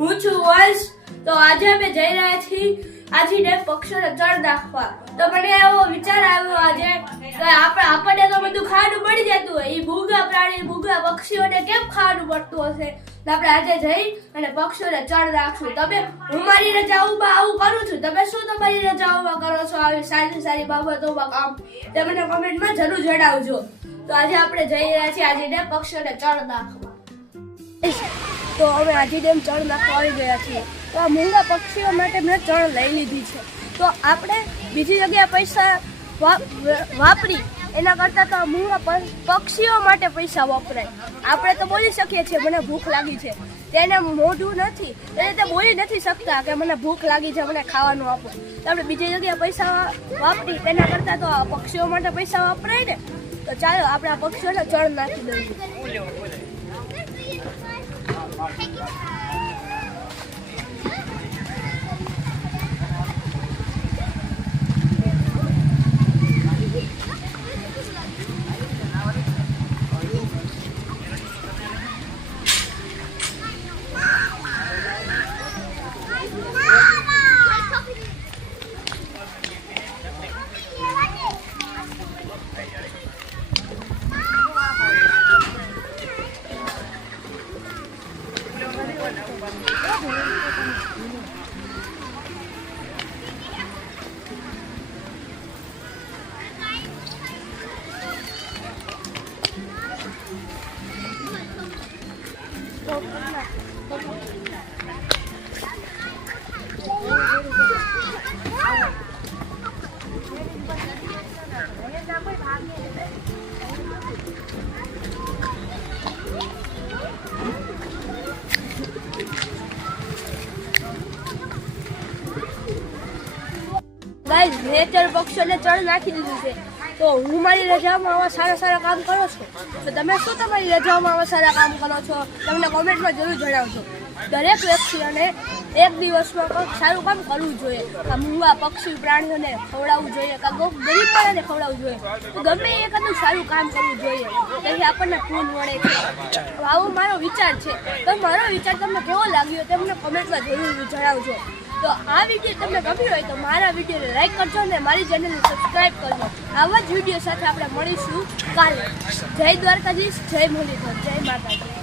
હું છું વર્ષ. તો આજે અમે જઈ રહ્યા છીએ આજીને પક્ષીઓને ચણ નાખવા. તો મને એવો વિચાર આવ્યો આજે કે આપણને તો બધું ખાવાનું મળી જતું હોય, એ મૂંગા પ્રાણી મૂંગા પક્ષીઓને કેમ ખાવાનું મળતું હશે? તો આપણે આજે જઈ અને પક્ષીઓને ચણ નાખશું. તમે હું મારી રજાઓમાં આવું કરું છું, તમે શું તમારી રજાઓમાં કરો છો આવી સારી સારી બાબતોમાં કામ? તે મને કોમેન્ટમાં જરૂર જણાવજો. તો આજે આપણે જઈ રહ્યા છીએ આજીને પક્ષીઓને ચણ નાખવા. તો હવે આજી ડેમ ચણ નાખવા આવી ગયા છીએ. તો આ મૂંગા પક્ષીઓ માટે મેં ચણ લઈ લીધી છે. તો આપણે બીજી જગ્યાએ પૈસા વાપરી એના કરતાં તો મૂંગા પક્ષીઓ માટે પૈસા વપરાય. આપણે તો બોલી શકીએ છીએ મને ભૂખ લાગી છે, તેને મોઢું નથી એટલે તે બોલી નથી શકતા કે મને ભૂખ લાગી છે, મને ખાવાનું આપો. તો આપણે બીજી જગ્યાએ પૈસા વાપરી તેના કરતાં તો પક્ષીઓ માટે પૈસા વપરાય ને. તો ચાલો આપણે આ પક્ષીઓને ચણ નાખી દઈએ. નેચર પક્ષીઓને ચણ નાખી દીધું છે. તો હું મારી રજાઓમાં આવા સારા સારા કામ કરો છો, તો તમે શું તમારી રજાઓમાં આવા સારા કામ કરો છો? તમને કોમેન્ટમાં જરૂર જણાવજો. દરેક વ્યક્તિઓને એક દિવસમાં કંઈક સારું કામ કરવું જોઈએ. મૂંગા પક્ષી પ્રાણીઓને ખવડાવવું જોઈએ, કાં ગરીબ વાળાને ખવડાવવું જોઈએ. તો ગમે એ કદું સારું કામ કરવું જોઈએ, તેથી આપણને પૂન મળે છે. આવો મારો વિચાર છે. તો મારો વિચાર તમને કેવો લાગ્યો તે મને કોમેન્ટમાં જરૂર જણાવજો. તો આ વિડીયો તમને ગમ્યો હોય તો મારા વિડીયોને લાઈક કરજો અને મારી ચેનલને સબસ્ક્રાઈબ કરજો. આવા જ વિડીયો સાથે આપણે મળીશું કાલે. જય દ્વારકાધીશ, જય મુરલીધર, જય માતાજી.